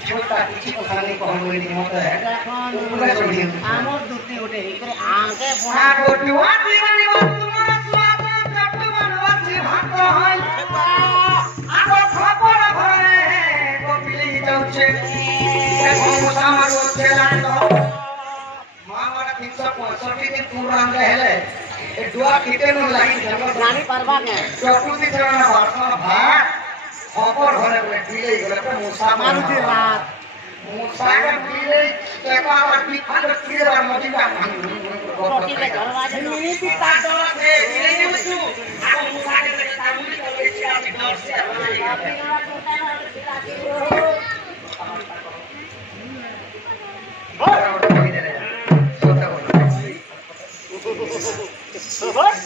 छोटा किसी को खाने को हम नहीं होता है पूरा चढ़ी आमर दुती उठे इकरे आगे आ गोटुआ दीवानी तुम्हारा स्वाद चट्टू बनवासी भात है आगो खबर भरे गोपिली जाउछे देखो सामर होछे लांडो मामारा 365 दिन पूरा हेले ए दुआ किते न लाइन जगह रानी परवा के चटुती चरण भाषण भात खबर भरे बिले गले मुसा मारुति रात मुसा के बिले देखो आवर पिफाल किरे बार मजी का रोटी के दरवाजे मिनी पिता दो ए बिले के बच्चू आ मुसा के तामुली कर छे आ डर से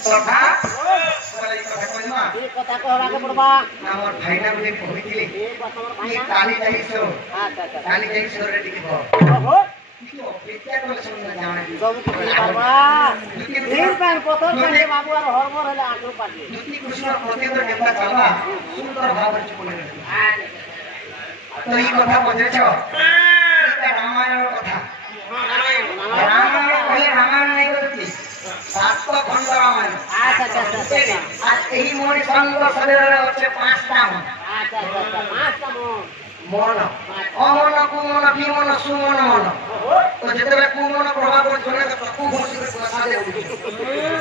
तथा ये कथा कहरा के पड़बा हमर भाईना गुले कहिथिले ये बतमर कि भाईना काली जाईसो अच्छा काली जाईसो रे टिके भ ओहो कितो अपेक्षा कर सुन जाने सब के बाबा ढेर पैन पथर के बाबू और हरमर हले आगु पाटी नीति कृष्ण प्रति तो देवता चलबा सुंदर भाव चुने तो ई कथा बुझे छ एटा रामायण कथा रामायण कहे रामायण नहीं करती 7 खंड रामायण अच्छा आज एही मोर संग शरीर रे होचे 5 टा अच्छा मास्ता मन अमन कुमन विमन सुमन मन तो जेतबे कुमन प्रभाव पड़े तो चक्कू घोषित प्रसाद दे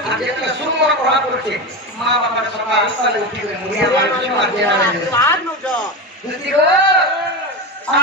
आ जेतबे सुमन प्रभाव पड़े मां बाबा सका उठले उठी गए मुनिया मार दे बाद नु जो दुती गो आ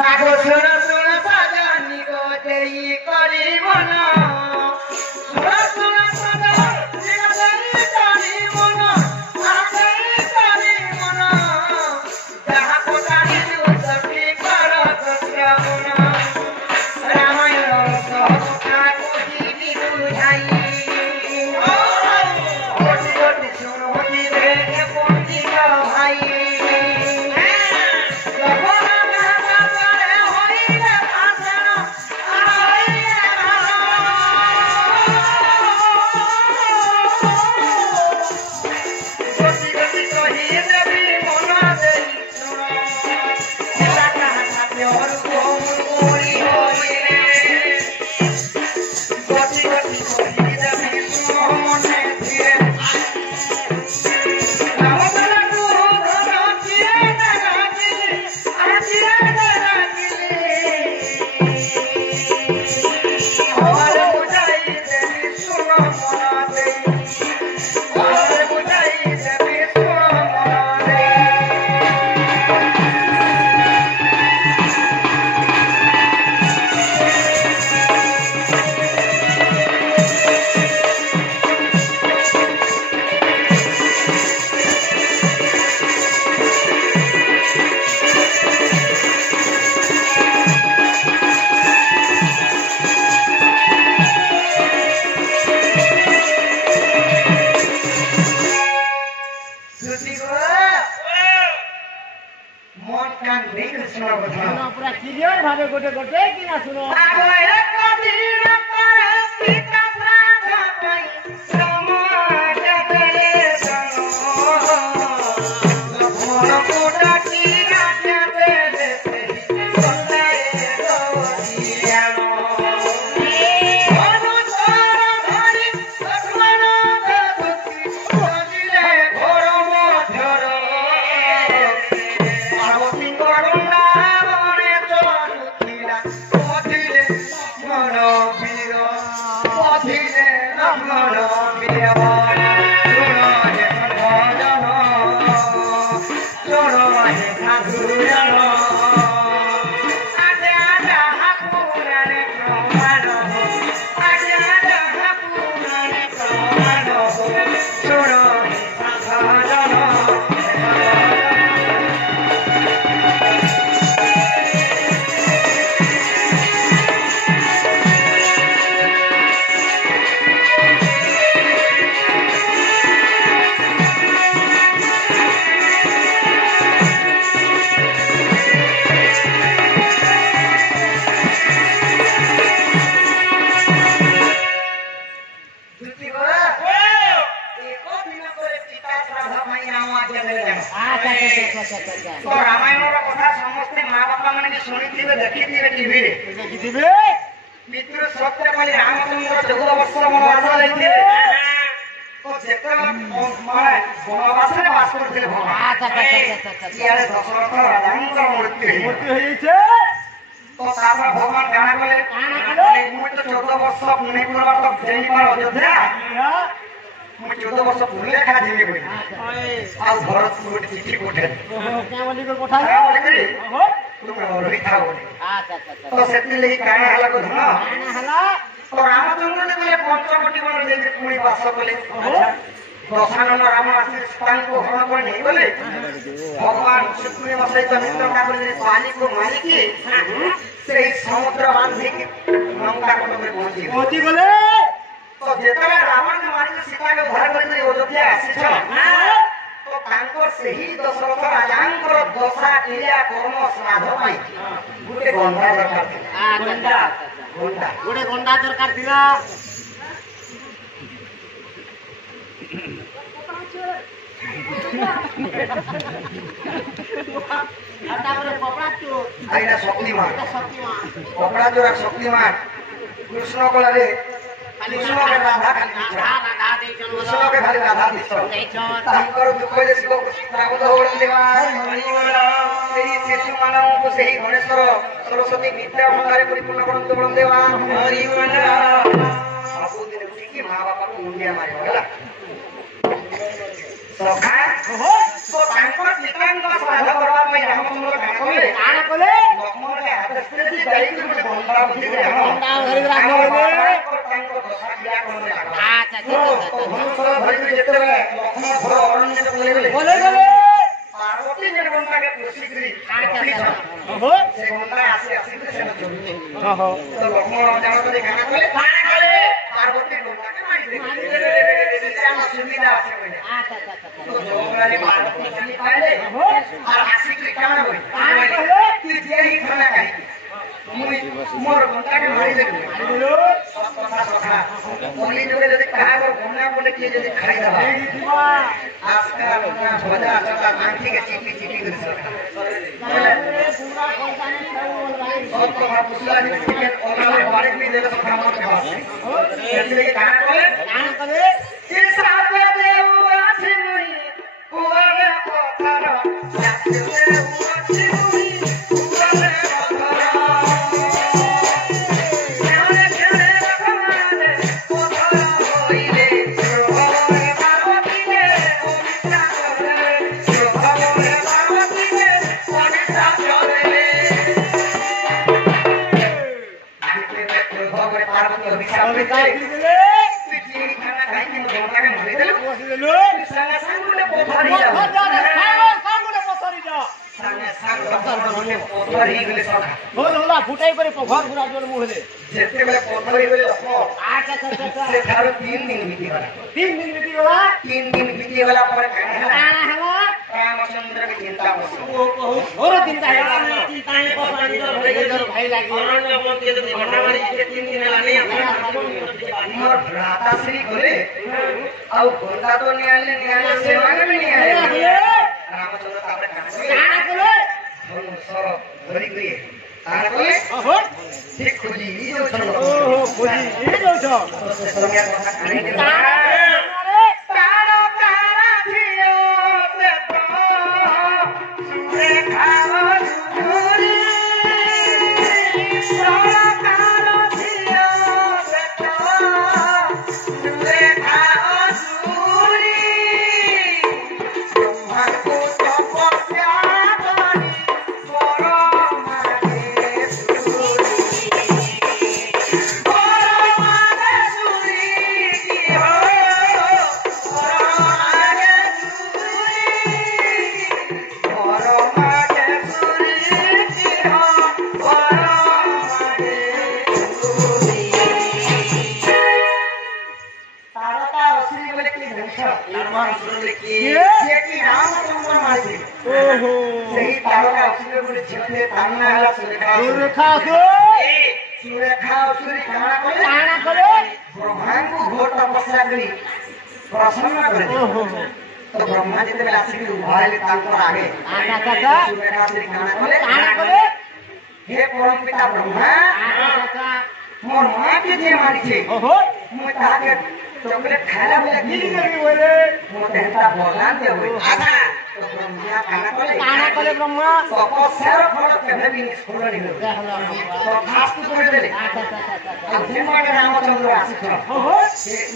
आगो सुन सुन सजनी गो देई करी मन सुन सुन सजनी गो देई करी मन आगे करी मन जहाँ को जानी तू सभी कर श्रवण रामायण सहसा कोई भी बुझाई कोटि कोटि सुन होती रे कोटि भाई पूरा क्लियर भावे गोटे गोटे कि ना सुनो आगो एक दिन पर सीता श्राद्ध पई समाज करे सनो लखन कोटा की राखे दे कोटाए दोदियानो अनुसार धरि लक्ष्मण दुखी बोलिले घोर मध्यर आगो पिंगरुंडा बने चलुथिला पथिले मन वीर पथिले मन वीर सुन हे भजन सुन हे साधुजन आजा आजा हाकुराने प्रमाण आजा आजा हाकुराने प्रमाण सुन हे साधुजन तो रामायणर कथा समस्ते माँ बापा माने कि सुनिथिबे देखिथिबे टीवी रे ଦେଖିଥିବେ पितृ सत्य कली रामचंद्र 14 वर्ष वनवास जाइथिले तो जेते माने वनवास रे बास करथिले भगवान इयारे दशरथ राजांकर मृत्यु ହେଇଯାଇଛି तो तापर भगवान काना कले मु तो 14 वर्ष पुणे पूर्व तक जेई पर अयोध्या मु 14 वर्ष पुणे खा जेई बोली आ भरत गोटे चिट्ठी कोठे क्या बोली को कोठा बोले करी तुम रही था बोली तो सेति लई काना हला को धन ହେଲା तो रामचंद्र ने बोले पंचवटी वन जे पुणी वास कले दशानन राम आसी स्थान को हरण कर नहीं बोले भगवान सुग्रीव सहित मित्र का बोले पानी को मारी के से समुद्र बांधी के लंका को में पहुंची ଗଲେ तो जेतले रावण ने मारी के सीता के घर कर अयोध्या आसी छ तो तांकर सही दशरथ राजांकर दशा क्रिया कर्म श्राद्ध पाई गुटे गंधा दरकार ଥିଲା गंधा ଗୋଟେ ଗଣ୍ଡା ଦରକାର ଥିଲା ତାପରେ କପଡ଼ା ଚୋର आइना शक्तिमान ଶକ୍ତିମାନ कपड़ा जोरा शक्तिमान कृष्ण कलरे कृष्ण के राधा खाली ରାଧା ଦେଇଛନ୍ कृष्ण के खाली राधा दिस ଦେଇଛନ୍ तांकर दुख जे शिव प्रागुत होड़ देवा सेही शिशु मानव को सेही गणेश्वर सरस्वती विद्या भंडारे परिपूर्ण करंत बळ देवा हरि बोल सब दिन उठी मां बापा को मुंडिया मारे होला सखा तो तांकर पितांकर श्राद्ध करबा में रामचंद्र काकले କାଣ कले लक्ष्मण के हाथ से जाई के गोटे गंडा बुद्धि रे ଗଣ୍ଡା ଧରି ରାଖଲେ तांकर दशा क्रिया करने लागला ଆଚ୍ଛା तो धनुष धरि जेतेबे लक्ष्मण घर अरण्य से बोले बोले गले पार्वती ने गंडा के कुर्सी करी ओहो से गंडा आसे आसे से न जोड़ी ओहो तो लक्ष्मण जानो तो काना कले पार्वती गंडा के मारी दे सीता में सुविधा आसे बोले ଆଚ୍ଛା तो जोगरानी पार्वती चली पाले और आसी के काना होई तू जे ही खाना खाई मुई मोर गंडा के मारी दे बोलो सब कथा सखा बोली जोगे जदि कहा को गंडा बोले कि जदि खाई दबा ଯିବା आजका अपना भजा चला आंखी के चिपी चिपी कर सकता पूरा कोलकानी सब भाई और तो हम पुछला नहीं कि और बारे में दे तो खाना के पास इसलिए कहा बोले କାଣ कले कि साथ देव आछि मुई कुआरे पथर साथ देव आछि मुई कुआरे पथर जाने खेले रखमारे पथर होइले प्रभुरे पार्वती ने ओमिता करे प्रभुरे पार्वती ने ओमिता करे प्रभुरे पार्वती अभिशाप ଅବିକା देले ଦିଲେ पिछली खाना खाई के गंडा के मारी देले ବସିଦେଲୁ संगे संग ने पोखरी ସାଙ୍ଗୁଲେ ପଥରି ଯା संगे संग ने पोखरी गले सखा ଭଲ होला ଫୁଟାଇ କରି ପଖର ପୁରା ଜୋର ମୁହରେ जेते बेले पोखरी गले लखो ଆଚ୍ଛା से थारो 3 दिन बीती गला 3 दिन बीती गला 3 दिन बीती गला पर କାଣ ହେଲା रामचंद्र की चिंता बस ଘୋର ଚିନ୍ତା ହେଲା ଚିନ୍ତା ହିଁ ପସାରି ଭାଇ ଲାଗି मोर भ्राता श्री गले आउ गंगा तो नियाले सेवा में नियाले रामचंद्र तापर କାଣ କଲେ धनुष धरि गए तार गले ओहो से खोजी जो छलो ओहो खोजी ଏ ଯାଉଛ से संज्ञा କଥା खाने के ଆରେ तारो तारा थियो से तो सुरे खाओ सुरी तारो तारा थियो से तो सुरे खाओ सुरी ब्रह्मा को तपस्या करी मोर मागे सुरी मोर मागे सुरी की हो ओहो ସୁରେଖା ଆସୁ सुरेखा असुरी काना कले କାଣ କଲେ ब्रह्मा को घोर तपस्या करी प्रसन्न करे ओहो तो ब्रह्मा जी तेरे आसिक उभाले तांकर आगे अच्छा सुरेखा श्री काना कले काना करे हे परम पिता ब्रह्मा अच्छा मोर मां के जे मानी छे ओहो मु ताके चॉकलेट खाला बोले की करी बोले मु तेहता बरदान दे होई अच्छा तो ब्रह्मा काना करे ब्रह्मा तपस्यार फल केबे भी निष्फल नहीं हो तो खास तो कर देले अच्छा अब भगवान रामचंद्र आसिक ओहो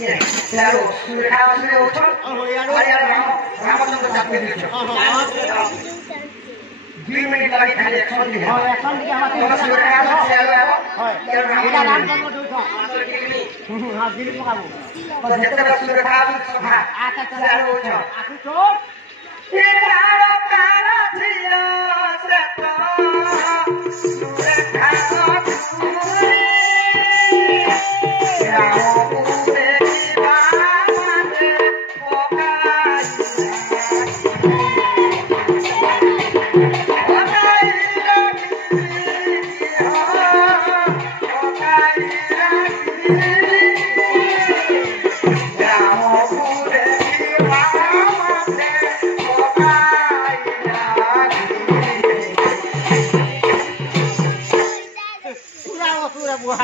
ये यारो सुरेखा श्री उठो ओहो यारो अरे रामचंद्र चापे दियो 2 मिनिट लगी खाली एक्शन दिया हां एक्शन दिया तो सुरेखा से आलो हां ये এটা রামচন্দ্র উঠা रामचंद्र हां দিলি পকাবো तो जेते सुरेखा सभा अच्छा यारो उठो আসু চোর ये कारो कारो छिया से तो सुरेखा छुरी राम पूरे की बात पूरा बुआ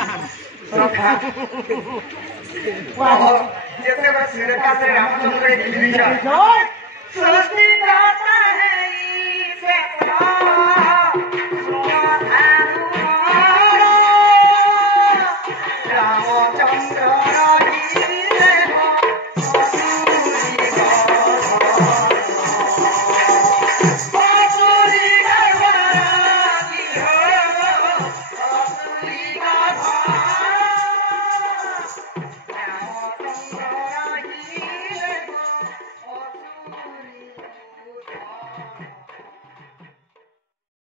जैसे बस सुरेखा से रामचंद्र की विजय চোর सृष्टि गाता है इसे